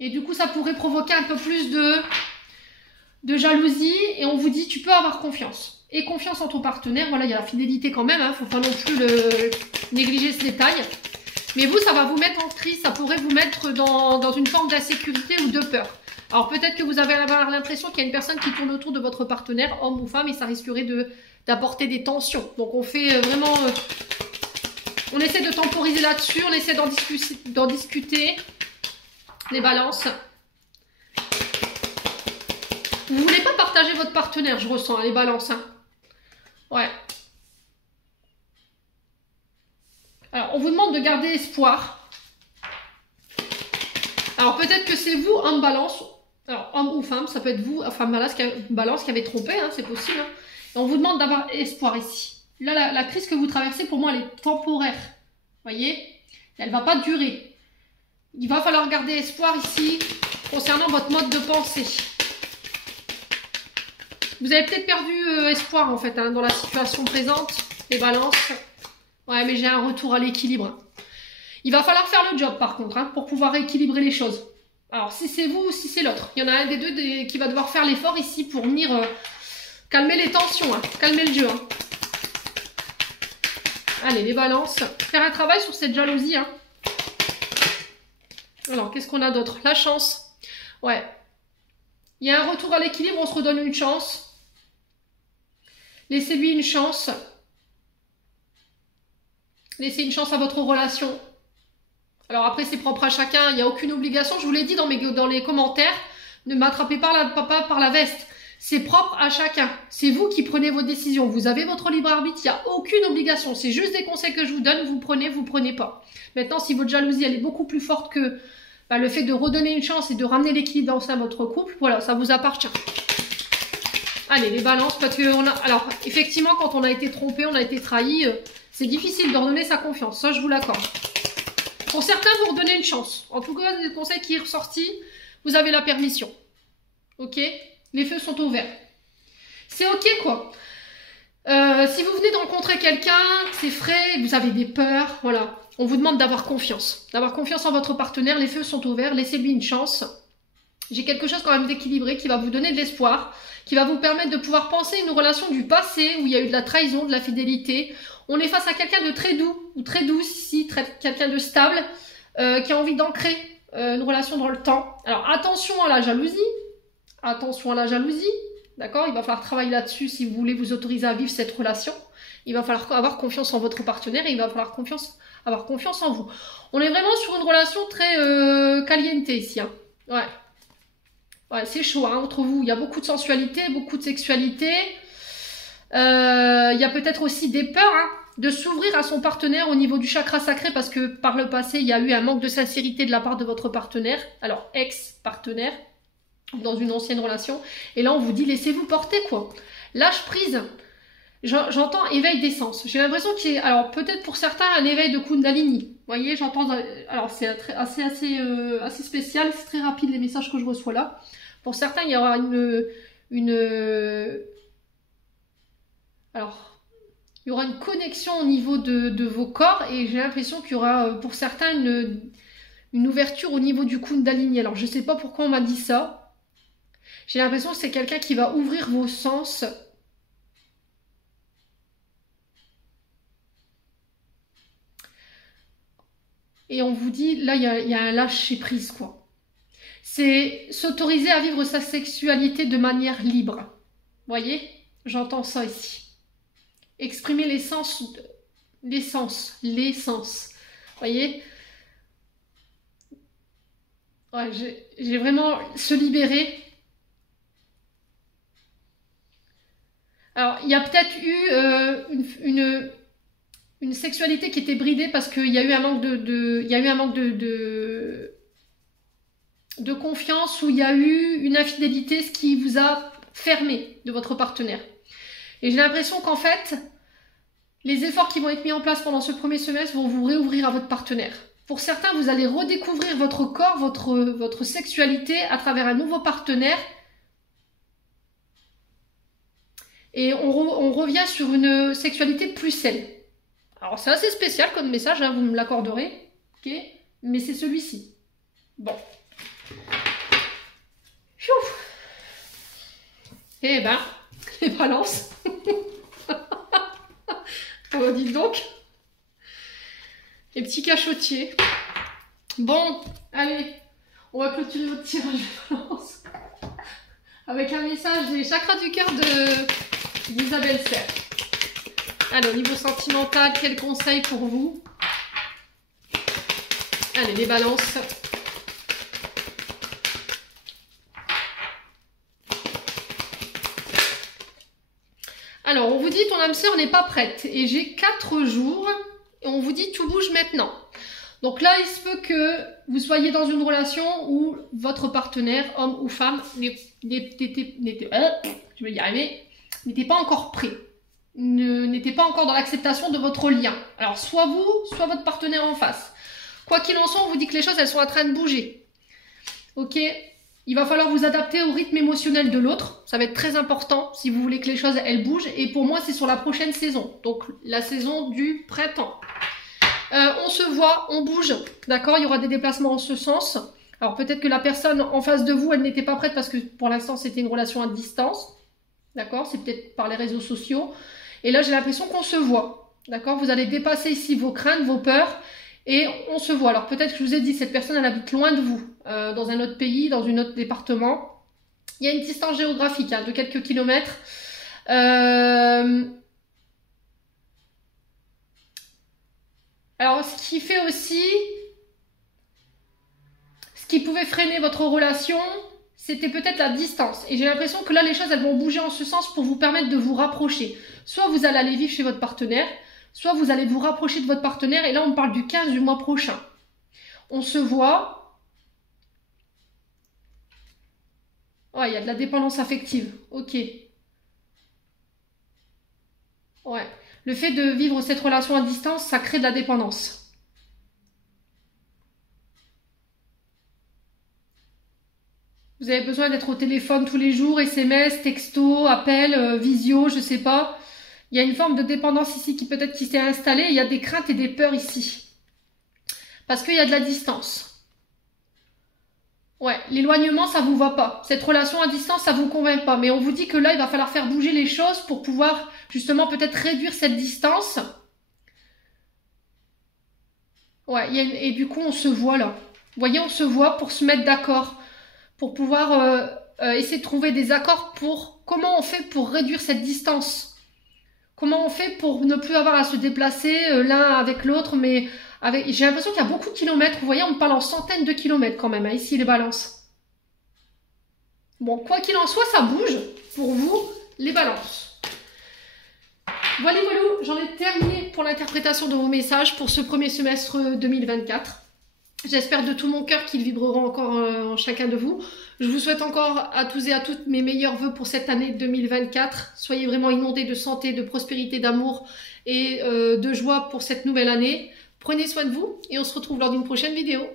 Et du coup, ça pourrait provoquer un peu plus de jalousie. Et on vous dit, tu peux avoir confiance. Et confiance en ton partenaire. Voilà, il y a la fidélité quand même. Faut pas non plus négliger ce détail. Mais vous, ça va vous mettre en crise. Ça pourrait vous mettre dans une forme d'insécurité ou de peur. Alors, peut-être que vous avez l'impression qu'il y a une personne qui tourne autour de votre partenaire, homme ou femme, et ça risquerait d'apporter des tensions. Donc, on fait vraiment... on essaie de temporiser là-dessus, on essaie d'en discuter. Les balances. Vous ne voulez pas partager votre partenaire, je ressens, hein, les balances. Hein. Ouais. Alors, on vous demande de garder espoir. Alors, peut-être que c'est vous, homme balance. Alors, homme ou femme, ça peut être vous, femme balance qui avait trompé, hein, c'est possible. Hein. Et on vous demande d'avoir espoir ici. Là, la crise que vous traversez, pour moi, elle est temporaire. Voyez, elle ne va pas durer. Il va falloir garder espoir ici concernant votre mode de pensée. Vous avez peut-être perdu espoir en fait hein, dans la situation présente, les balances. Ouais, mais j'ai un retour à l'équilibre. Il va falloir faire le job par contre hein, pour pouvoir équilibrer les choses. Alors si c'est vous ou si c'est l'autre. Il y en a un des deux qui va devoir faire l'effort ici pour venir calmer les tensions, hein, calmer le jeu. Hein. Allez, les balances. Faire un travail sur cette jalousie. Hein. Alors, qu'est-ce qu'on a d'autre? La chance. Ouais. Il y a un retour à l'équilibre, on se redonne une chance. Laissez-lui une chance. Laissez une chance à votre relation. Alors après, c'est propre à chacun. Il n'y a aucune obligation. Je vous l'ai dit dans les commentaires. Ne m'attrapez pas par la veste. C'est propre à chacun. C'est vous qui prenez vos décisions. Vous avez votre libre arbitre. Il n'y a aucune obligation. C'est juste des conseils que je vous donne. Vous prenez pas. Maintenant, si votre jalousie, elle est beaucoup plus forte que le fait de redonner une chance et de ramener l'équilibre dans votre couple, voilà, ça vous appartient. Allez, les balances, parce que alors, effectivement, quand on a été trompé, on a été trahi, c'est difficile de redonner sa confiance. Ça, je vous l'accorde. Pour certains, vous redonnez une chance. En tout cas, le conseil qui est ressorti, vous avez la permission. Ok? Les feux sont ouverts. C'est ok, quoi. Si vous venez de rencontrer quelqu'un, c'est frais, vous avez des peurs, voilà. On vous demande d'avoir confiance. D'avoir confiance en votre partenaire, les feux sont ouverts, laissez-lui une chance. J'ai quelque chose quand même d'équilibré qui va vous donner de l'espoir, qui va vous permettre de pouvoir penser une relation du passé où il y a eu de la trahison, de la fidélité. On est face à quelqu'un de très doux ou très douce ici, quelqu'un de stable, qui a envie d'ancrer une relation dans le temps. Alors attention à la jalousie. Attention à la jalousie, d'accord? Il va falloir travailler là-dessus si vous voulez vous autoriser à vivre cette relation. Il va falloir avoir confiance en votre partenaire et il va falloir avoir confiance en vous. On est vraiment sur une relation très caliente ici. Hein. Ouais. Ouais, c'est chaud hein, entre vous. Il y a beaucoup de sensualité, beaucoup de sexualité. Il y a peut-être aussi des peurs hein, de s'ouvrir à son partenaire au niveau du chakra sacré parce que par le passé, il y a eu un manque de sincérité de la part de votre partenaire. Alors, ex-partenaire. Dans une ancienne relation, et là on vous dit laissez-vous porter quoi, lâche prise. J'entends éveil des sens, j'ai l'impression qu'il y a, alors peut-être pour certains un éveil de Kundalini, vous voyez, j'entends, alors c'est assez spécial, c'est très rapide les messages que je reçois là. Pour certains il y aura alors il y aura une connexion au niveau de vos corps, et j'ai l'impression qu'il y aura pour certains une ouverture au niveau du Kundalini. Alors je sais pas pourquoi on m'a dit ça. J'ai l'impression que c'est quelqu'un qui va ouvrir vos sens Et on vous dit, là, il y a un lâcher-prise, quoi. C'est s'autoriser à vivre sa sexualité de manière libre. Voyez? J'entends ça ici. Exprimer l'essence. Voyez? Ouais, j'ai vraiment se libérer. Alors, il y a peut-être eu une sexualité qui était bridée parce qu'il y a eu un manque de confiance, ou il y a eu une infidélité, ce qui vous a fermé de votre partenaire. Et j'ai l'impression qu'en fait, les efforts qui vont être mis en place pendant ce premier semestre vont vous réouvrir à votre partenaire. Pour certains, vous allez redécouvrir votre corps, votre sexualité à travers un nouveau partenaire. Et on revient sur une sexualité plus saine. Alors c'est assez spécial comme message, hein, vous me l'accorderez, ok, mais c'est celui-ci. Bon. Eh ben, les balances. Oh, dites donc. Les petits cachotiers. Bon, allez, on va clôturer notre tirage de balance avec un message des chakras du cœur d'Isabelle Serre. Alors, au niveau sentimental, quel conseil pour vous? Allez, les balances. Alors, on vous dit, ton âme sœur n'est pas prête. Et j'ai 4 jours. Et on vous dit, tout bouge maintenant. Donc là, il se peut que vous soyez dans une relation où votre partenaire, homme ou femme, n'était pas encore prêt. N'était pas encore dans l'acceptation de votre lien. Alors, soit vous, soit votre partenaire en face. Quoi qu'il en soit, on vous dit que les choses, elles sont en train de bouger. Ok? Il va falloir vous adapter au rythme émotionnel de l'autre. Ça va être très important si vous voulez que les choses, elles bougent. Et pour moi, c'est sur la prochaine saison. Donc, la saison du printemps. On se voit, on bouge. D'accord? Il y aura des déplacements en ce sens. Alors, peut-être que la personne en face de vous, elle n'était pas prête parce que pour l'instant, c'était une relation à distance. D'accord? C'est peut-être par les réseaux sociaux. Et là, j'ai l'impression qu'on se voit. D'accord? Vous allez dépasser ici vos craintes, vos peurs. Et on se voit. Alors peut-être que je vous ai dit, cette personne, elle habite loin de vous, dans un autre pays, dans un autre département. Il y a une distance géographique de quelques kilomètres. Alors ce qui fait aussi, ce qui pouvait freiner votre relation, c'était peut-être la distance. Et j'ai l'impression que là, les choses, elles vont bouger en ce sens pour vous permettre de vous rapprocher. Soit vous allez aller vivre chez votre partenaire, soit vous allez vous rapprocher de votre partenaire. Et là, on parle du 15 du mois prochain. On se voit. Ouais, il y a de la dépendance affective. Ok. Ouais. Le fait de vivre cette relation à distance, ça crée de la dépendance. Vous avez besoin d'être au téléphone tous les jours, SMS, texto, appel, visio, je sais pas. Il y a une forme de dépendance ici qui peut-être qui s'est installée. Il y a des craintes et des peurs ici. Parce qu'il y a de la distance. Ouais, l'éloignement, ça vous va pas. Cette relation à distance, ça vous convainc pas. Mais on vous dit que là, il va falloir faire bouger les choses pour pouvoir justement peut-être réduire cette distance. Ouais, et du coup, on se voit là. Vous voyez, on se voit pour se mettre d'accord. Pour pouvoir essayer de trouver des accords pour comment on fait pour réduire cette distance. Comment on fait pour ne plus avoir à se déplacer l'un avec l'autre, mais avec. J'ai l'impression qu'il y a beaucoup de kilomètres. Vous voyez, on parle en centaines de kilomètres quand même, ici les balances. Bon, quoi qu'il en soit, ça bouge pour vous, les balances. Voilà, j'en ai terminé pour l'interprétation de vos messages pour ce premier semestre 2024. J'espère de tout mon cœur qu'ils vibreront encore en chacun de vous. Je vous souhaite encore à tous et à toutes mes meilleurs vœux pour cette année 2024. Soyez vraiment inondés de santé, de prospérité, d'amour et de joie pour cette nouvelle année. Prenez soin de vous et on se retrouve lors d'une prochaine vidéo.